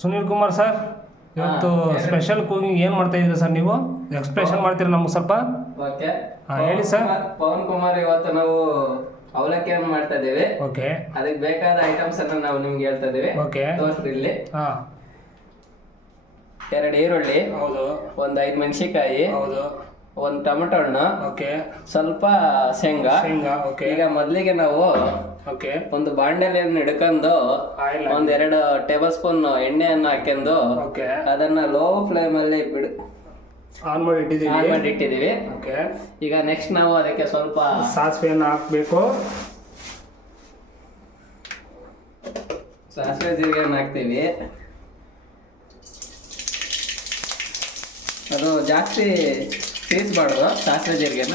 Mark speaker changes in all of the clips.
Speaker 1: Sunil Kumar sir ಇವತ್ತು special cooking ಏನು ಮಾಡ್ತಾ ಇದ್ದೀರಾ ಸರ್ ನೀವು? ಎಕ್ಸ್ಪ್ರೆಷನ್ ಮಾಡ್ತೀರಾ ನಮ್ಗೆ ಸ್ವಲ್ಪ?
Speaker 2: ಓಕೆ.
Speaker 1: ಹಾ, ಹೇಳಿ ಸರ್.
Speaker 2: ಪವನ್ ಕುಮಾರ್ ಇವತ್ತು ನಾವು ಅವಲಕ್ಕಿಯನ್ನು ಮಾಡ್ತಾ ಇದ್ದೀವಿ.
Speaker 1: ಓಕೆ.
Speaker 2: ಅದಕ್ಕೆ ಬೇಕಾದ ಐಟಮ್ಸ್ ಅನ್ನ ನಾವು ನಿಮ್ಗೆ ಹೇಳ್ತಾ ಇದೀವಿ
Speaker 1: ಓಕೆ.
Speaker 2: ತೋರಿಸ್ರಿ ಇಲ್ಲಿ.
Speaker 1: ಹಾ.
Speaker 2: ಎರಡು ಈರುಳ್ಳಿ
Speaker 1: ಹೌದು.
Speaker 2: ಒಂದ್ ಐದು ಮೆಣಸಿಕಾಯಿ
Speaker 1: ಹೌದು.
Speaker 2: ಒಂದ್ ಟೊಮೆಟೊ ಹಣ್ಣು
Speaker 1: ಓಕೆ.
Speaker 2: ಸ್ವಲ್ಪ ಶೇಂಗಾ.
Speaker 1: ಶೇಂಗಾ ಓಕೆ.
Speaker 2: ಈಗ ಮೊದಲಿಗೆ ನಾವು
Speaker 1: ಓಕೆ
Speaker 2: ಒಂದು ಬಾಂಡೆಲೆಯನ್ನು ಹಿಡ್ಕೊಂಡು
Speaker 1: ಆಯಿಲ್
Speaker 2: ಒಂದ್ ಎರಡು ಟೇಬಲ್ ಸ್ಪೂನ್ ಎಣ್ಣೆಯನ್ನು ಹಾಕೊಂಡು
Speaker 1: ಓಕೆ.
Speaker 2: ಅದನ್ನ ಲೋ ಫ್ಲೇಮ್ ಅಲ್ಲಿ ಬಿಡು.
Speaker 1: ಆನ್ ಮಾಡಿ ಇಟ್ಟಿದ್ದೀವಿ.
Speaker 2: ಆನ್ ಮಾಡಿ
Speaker 1: ಓಕೆ.
Speaker 2: ಈಗ ನೆಕ್ಸ್ಟ್ ನಾವು ಅದಕ್ಕೆ ಸ್ವಲ್ಪ
Speaker 1: ಸಾಸಿವೆಯನ್ನು ಹಾಕಬೇಕು.
Speaker 2: ಸಾಸಿವೆ ಜೀರಿಗೆಯನ್ನು ಹಾಕ್ತೀವಿ. ಅದು ಜಾಸ್ತಿ ಸೀಸ್ಬಾರ್ದು ಸಾಸಿವೆ ಜೀರಿಗೆನ.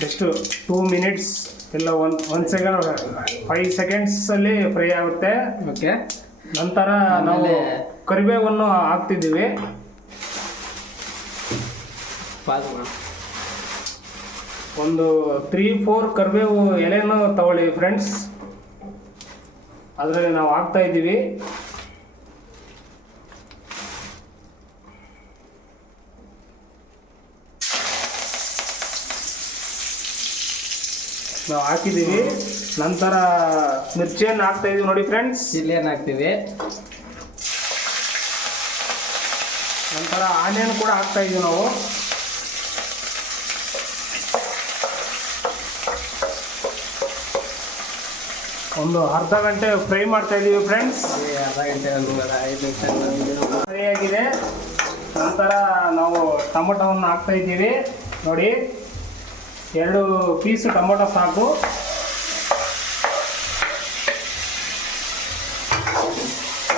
Speaker 1: ಜಸ್ಟ್ ಟೂ ಮಿನಿಟ್ಸ್ ಇಲ್ಲ ಒನ್ ಒನ್ ಸೆಕೆಂಡ್ ಫೈವ್ ಸೆಕೆಂಡ್ಸಲ್ಲಿ ಫ್ರೈ ಆಗುತ್ತೆ.
Speaker 2: ಓಕೆ
Speaker 1: ನಂತರ ನಾವು ಕರಿಬೇವನ್ನು ಹಾಕ್ತಿದ್ದೀವಿ.
Speaker 2: ಪಾಸ್
Speaker 1: ಒಂದು ತ್ರೀ ಫೋರ್ ಕರಿಬೇವು ಎಲೆಯನ್ನು ತಗೊಳ್ಳಿ ಫ್ರೆಂಡ್ಸ್ ಅದರಲ್ಲಿ ನಾವು ಹಾಕ್ತಾ ಇದ್ದೀವಿ. ನಾವು ಹಾಕಿದ್ದೀವಿ. ನಂತರ ಮಿರ್ಚಿಯನ್ನು ಹಾಕ್ತಾ ಇದೀವಿ ನೋಡಿ ಫ್ರೆಂಡ್ಸ್
Speaker 2: ಚಿಲ್ಲಿಯನ್ನು ಹಾಕ್ತೀವಿ?
Speaker 1: ನಂತರ ಆನಿಯನ್ ಕೂಡ ಹಾಕ್ತಾ ಇದೀವಿ ನಾವು. ಒಂದು ಅರ್ಧ ಗಂಟೆ ಫ್ರೈ ಮಾಡ್ತಾ ಇದೀವಿ ಫ್ರೆಂಡ್ಸ್
Speaker 2: ಅರ್ಧ ಗಂಟೆ ಐದು ನಿಮಿಷ
Speaker 1: ಆಗಿದೆ ನಂತರ ನಾವು ಟೊಮೊಟೊವನ್ನು ಹಾಕ್ತಾ ಇದ್ದೀವಿ. ನೋಡಿ. ಎರಡು ಪೀಸ್ ಟೊಮೊಟೊ ಸಾಕು.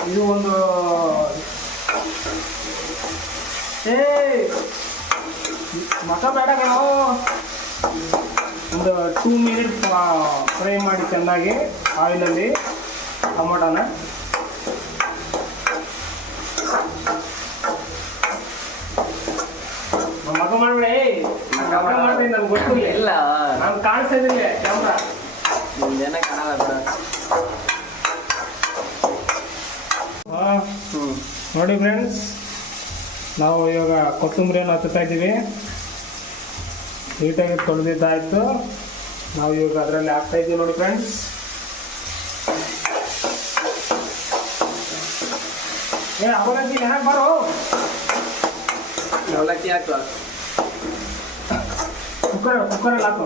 Speaker 1: ಇದು ಒಂದು ಏ, ಮಕ ಬೇಡ ಒಂದು ಟೂ ಮಿನಿಟ್ ಫ್ರೈ ಮಾಡಿ ಚೆನ್ನಾಗಿ ಆಯಿಲಲ್ಲಿ ಟೊಮೊಟೊನ. ನಾನು ಕಾಣಿಸ್ತಾ ಇದ್ದೀನಿ ಕ್ಯಾಮ್ರಾ
Speaker 2: ನಿಮ್ದೇನ ಕಾಣಲ್ಲ ಬಿಡ ಹ್ಞೂ
Speaker 1: ನೋಡಿ ಫ್ರೆಂಡ್ಸ್ ನಾವು ಇವಾಗ ಕೊತ್ತಂಬರಿಯನ್ನು ಹತ್ತುತ್ತಾ ಇದ್ದೀವಿ. ನೀಟಾಗಿ ತೊಳೆದಿದ್ದಾಯ್ತು. ನಾವು ಇವಾಗ ಅದರಲ್ಲಿ ಹಾಕ್ತಾ ಇದ್ದೀವಿ ನೋಡಿ ಫ್ರೆಂಡ್ಸ್ ಏ ಅವಲಕ್ಕಿ ಯಾಕೆ ಬರೋ?
Speaker 2: ಅವಲಕ್ಕಿ ಹಾಕುವ
Speaker 1: ಕುಕ್ಕರ್ ಕುಕ್ಕರಲ್ಲಿ ಹಾಕು.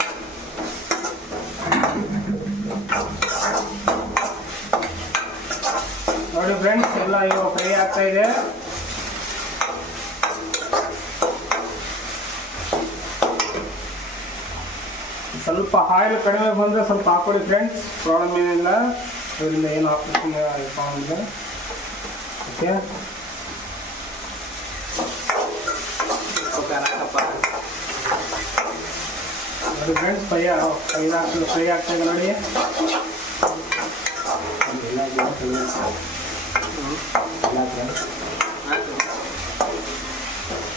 Speaker 1: ನೋಡಿ ಫ್ರೆಂಡ್ಸ್ ಎಲ್ಲ ಇವಾಗ ಫ್ರೈ ಆಗ್ತಾ ಇದೆ. ಸ್ವಲ್ಪ ಆಯಿಲ್ ಕಡಿಮೆ ಬಂದರೆ ಸ್ವಲ್ಪ ಹಾಕೊಳ್ಳಿ ಫ್ರೆಂಡ್ಸ್ ಪ್ರಾಬ್ಲಮ್ ಏನಿಲ್ಲ. ಇದರಿಂದ ಏನು ಹಾಕ್ಬೇಕು ಓಕೆ ನೋಡಿ ಫ್ರೆಂಡ್ಸ್ ಫ್ರೈ ಫ್ರೈ ಆಗ್ತದೆ ಫ್ರೈ ಆಗ್ತಾ ಇದೆ ನೋಡಿ.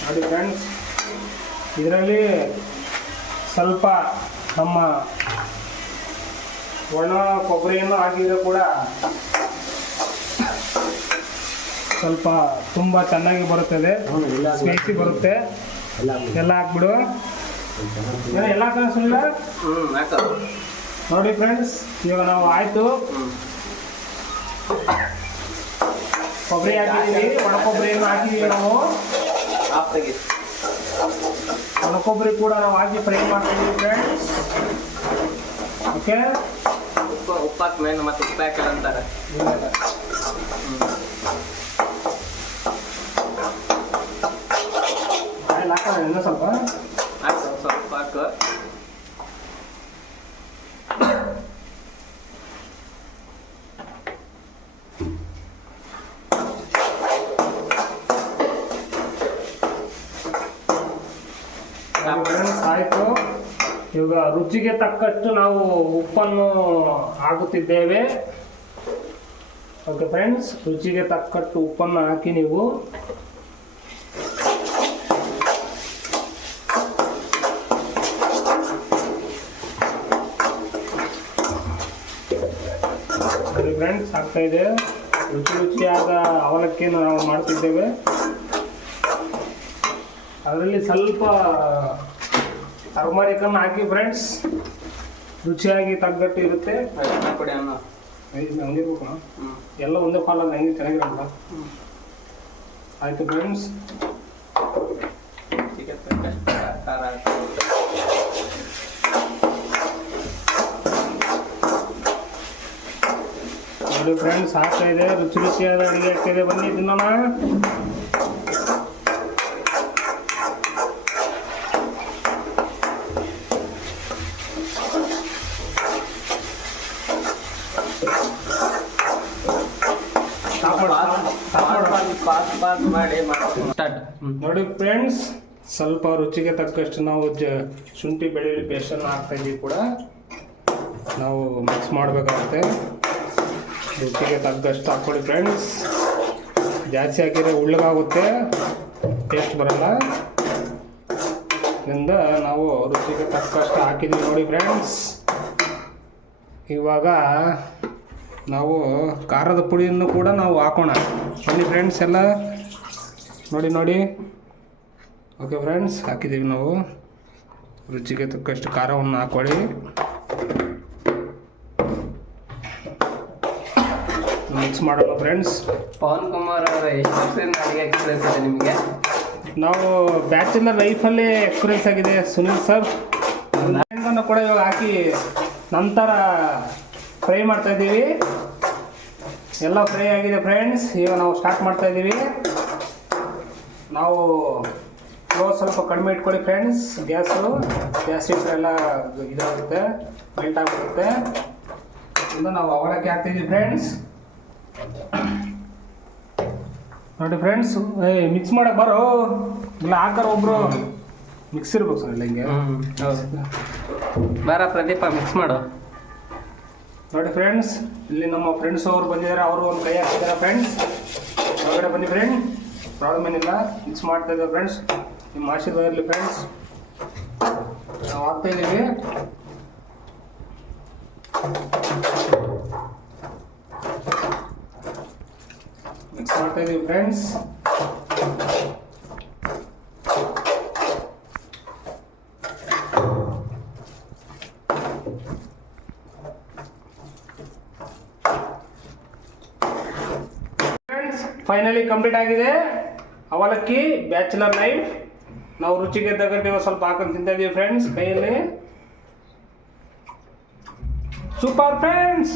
Speaker 1: ನೋಡಿ ಫ್ರೆಂಡ್ಸ್ ಇದರಲ್ಲಿ ಸ್ವಲ್ಪ ನಮ್ಮ ಒಣ ಕೊಬ್ಬರಿಯನ್ನು ಹಾಕಿದರೆ ಕೂಡ ಸ್ವಲ್ಪ ತುಂಬ ಚೆನ್ನಾಗಿ ಬರುತ್ತದೆ. ಸ್ಪೈಸಿ ಬರುತ್ತೆ. ಎಲ್ಲ ಹಾಕ್ಬಿಡು. ಎಲ್ಲ
Speaker 2: ಕಳಿಸಿಲ್ಲ
Speaker 1: ನೋಡಿ ಫ್ರೆಂಡ್ಸ್ ಇವಾಗ ನಾವು ಆಯಿತು. ಕೊಬ್ಬರಿ ಹಾಕಿದ್ದೀವಿ ಒಣ ಕೊಬ್ಬರಿಯನ್ನು ಹಾಕಿದ್ದೀವಿ ನಾವು
Speaker 2: ಆಫ್ ತೆಗಿ
Speaker 1: ಒಣ ಕೊಬ್ಬರಿ ಕೂಡ ನಾವು ಹಾಕಿ ಫ್ರೈ ಮಾಡ್ತಿದ್ದೀವಿ ಫ್ರೆಂಡ್ಸ್ ಓಕೆ
Speaker 2: ಉಪ್ಪು ಉಪ್ಪು ಹಾಕ್ ಮೇಲೆ ಮತ್ತೆ ಉಪ್ಪು ಹಾಕಲ್ಲ ಅಂತಾರೆ
Speaker 1: ಆಯಿಲ್ ಹಾಕೋಣ ಇನ್ನೂ ಸ್ವಲ್ಪ
Speaker 2: ಹಾಕು ಸ್ವಲ್ಪ ಹಾಕು
Speaker 1: ಫ್ರೆಂಡ್ಸ್ ಆಯಿತು ಇವಾಗ ರುಚಿಗೆ ತಕ್ಕಷ್ಟು ನಾವು ಉಪ್ಪನ್ನು ಹಾಕುತ್ತಿದ್ದೇವೆ. ಓಕೆ ಫ್ರೆಂಡ್ಸ್ ರುಚಿಗೆ ತಕ್ಕಷ್ಟು ಉಪ್ಪನ್ನು ಹಾಕಿ ನೀವು. ಫ್ರೆಂಡ್ಸ್ ಆಗ್ತಾ ಇದೆ. ರುಚಿ ರುಚಿಯಾದ ಅವಲಕ್ಕಿಯನ್ನು ನಾವು ಮಾಡ್ತಿದ್ದೇವೆ. ಅದರಲ್ಲಿ ಸ್ವಲ್ಪ ಟರ್ಮರಿಕನ್ನು ಹಾಕಿ ಫ್ರೆಂಡ್ಸ್ ರುಚಿಯಾಗಿ ತಗ್ಗಟ್ಟು ಇರುತ್ತೆ.
Speaker 2: ಕೊಡಿ ಅನ್ನ.
Speaker 1: ಹಂಗಿರ್ಬೇಕು ಎಲ್ಲ ಒಂದೇ ಫಾಲ್ ಅಲ್ಲ ಹೆಂಗೆ ಚೆನ್ನಾಗಿರಲ್ಲ. ಆಯ್ತು ಫ್ರೆಂಡ್ಸ್ ನೋಡಿ ಫ್ರೆಂಡ್ಸ್ ಆಗ್ತಾ ಇದೆ. ರುಚಿ ರುಚಿಯಾದ ಅಡುಗೆ ಆಗ್ತಾ ಇದೆ. ಬನ್ನಿ ತಿನ್ನೋಣ ಸ್ಟಾಪ್ ಮಾಡು, ಸ್ಟಾಪ್ ಮಾಡು.
Speaker 2: ಪಾಸ್ ಪಾಸ್ ಮಾಡಿ ಮಾಡ್ತೀನಿ ಸ್ಟಾರ್ಟ್ ಹ್ಞೂ
Speaker 1: ನೋಡಿ ಫ್ರೆಂಡ್ಸ್ ಸ್ವಲ್ಪ ರುಚಿಗೆ ತಕ್ಕಷ್ಟು ನಾವು ಜ ಶುಂಠಿ ಬೆಳ್ಳುಳ್ಳಿ ಪೇಸ್ಟನ್ನು ಹಾಕ್ತಾ ಇದ್ದೀವಿ ಕೂಡ. ನಾವು ಮಿಕ್ಸ್ ಮಾಡಬೇಕಾಗುತ್ತೆ. ರುಚಿಗೆ ತಕ್ಕಷ್ಟು ಹಾಕ್ಕೊಳ್ಳಿ ಫ್ರೆಂಡ್ಸ್ ಜಾಸ್ತಿ ಹಾಕಿದರೆ ಉಳ್ಳಗಾಗುತ್ತೆ. ಟೇಸ್ಟ್ ಬರಲ್ಲ. ಇದರಿಂದ ನಾವು ರುಚಿಗೆ ತಕ್ಕಷ್ಟು ಹಾಕಿದ್ವಿ ನೋಡಿ ಫ್ರೆಂಡ್ಸ್ ಇವಾಗ ನಾವು ಖಾರದ ಪುಡಿಯನ್ನು ಕೂಡ ನಾವು ಹಾಕೋಣ. ಬನ್ನಿ ಫ್ರೆಂಡ್ಸ್ ಎಲ್ಲ. ನೋಡಿ ನೋಡಿ. ಓಕೆ ಫ್ರೆಂಡ್ಸ್ ಹಾಕಿದ್ದೀವಿ ನಾವು. ರುಚಿಗೆ ತಕ್ಕಷ್ಟು ಖಾರವನ್ನು ಹಾಕೊಳ್ಳಿ. ಮಿಕ್ಸ್ ಮಾಡೋಣ ಫ್ರೆಂಡ್ಸ್
Speaker 2: ಪವನ್ ಕುಮಾರ್ ಅವರ ಎಷ್ಟು ವರ್ಷದಿಂದ ಅಡುಗೆ ಎಕ್ಸ್ಪೀರಿಯನ್ಸ್ ಇದೆ ನಿಮಗೆ?
Speaker 1: ನಾವು ಬ್ಯಾಚುಲರ್ ಲೈಫಲ್ಲೇ ಎಕ್ಸ್ಪೀರಿಯನ್ಸ್ ಆಗಿದೆ ಸುನೀಲ್ ಸರ್ ಕೂಡ ಇವಾಗ ಹಾಕಿ ನಂತರ ಫ್ರೈ ಮಾಡ್ತಾ ಇದ್ದೀವಿ. ಎಲ್ಲ ಫ್ರೈ ಆಗಿದೆ ಫ್ರೆಂಡ್ಸ್ ಈಗ ನಾವು ಸ್ಟಾರ್ಟ್ ಮಾಡ್ತಾ ಇದ್ದೀವಿ ನಾವು ಫ್ಲೋ ಸ್ವಲ್ಪ ಕಡಿಮೆ ಇಟ್ಕೊಳ್ಳಿ ಫ್ರೆಂಡ್ಸ್ ಗ್ಯಾಸು, ಗ್ಯಾಸ್ ಇಟ್ಟರೆ ಎಲ್ಲ ಇದಾಗುತ್ತೆ ಮೆಲ್ಟ್ ಆಗಿಬಿಡುತ್ತೆ. ಇನ್ನು ನಾವು ಅವಲಕ್ಕಿ ಹಾಕ್ತಿದ್ದೀವಿ ಫ್ರೆಂಡ್ಸ್ ನೋಡಿ ಫ್ರೆಂಡ್ಸ್ ಏ ಮಿಕ್ಸ್ ಮಾಡಕ್ಕೆ ಬರೋ. ಇಲ್ಲ, ಹಾಕರ್ ಒಬ್ರು. ಮಿಕ್ಸ್ ಇರ್ಬೇಕು ಸರ್ ಇಲ್ಲ ಹಿಂಗೆ.
Speaker 2: ಬಾರ ಪ್ರದೀಪ ಮಿಕ್ಸ್ ಮಾಡು.
Speaker 1: ನೋಡಿ ಫ್ರೆಂಡ್ಸ್ ಇಲ್ಲಿ ನಮ್ಮ ಫ್ರೆಂಡ್ಸ್ ಅವರು ಬಂದಿದ್ದಾರೆ, ಅವರು ಒಂದು ಕೈ ಹಾಕ್ತಿದ್ದಾರೆ ಫ್ರೆಂಡ್ಸ್ ಹೊರಗಡೆ ಬನ್ನಿ ಫ್ರೆಂಡ್ ಪ್ರಾಬ್ಲಮ್ ಏನಿಲ್ಲ ಮಿಕ್ಸ್ ಮಾಡ್ತಾ ಇದ್ದಾರೆ ಫ್ರೆಂಡ್ಸ್ ನಿಮ್ಮ ಆಶೀರ್ವಾದ ಇರಲಿ ಫ್ರೆಂಡ್ಸ್ ನಾವು ಹಾಕ್ತಾ ಇದ್ದೀವಿ. ಮಿಕ್ಸ್ ಮಾಡ್ತಾ ಇದ್ದೀವಿ ಫ್ರೆಂಡ್ಸ್ ಫ್ರೆಂಡ್ಸ್ ಫೈನಲಿ ಕಂಪ್ಲೀಟ್ ಆಗಿದೆ. ಅವಲಕ್ಕಿ ಬ್ಯಾಚುಲರ್ ಲೈಫ್ ನಾವು ರುಚಿಗೆ ತಗಟ್ಟು ಸ್ವಲ್ಪ ಹಾಕೊಂಡು ತಿಂತಾ ಇದೀವಿ ಫ್ರೆಂಡ್ಸ್ ಕೈಯಲ್ಲಿ ಸೂಪರ್ ಫ್ರೆಂಡ್ಸ್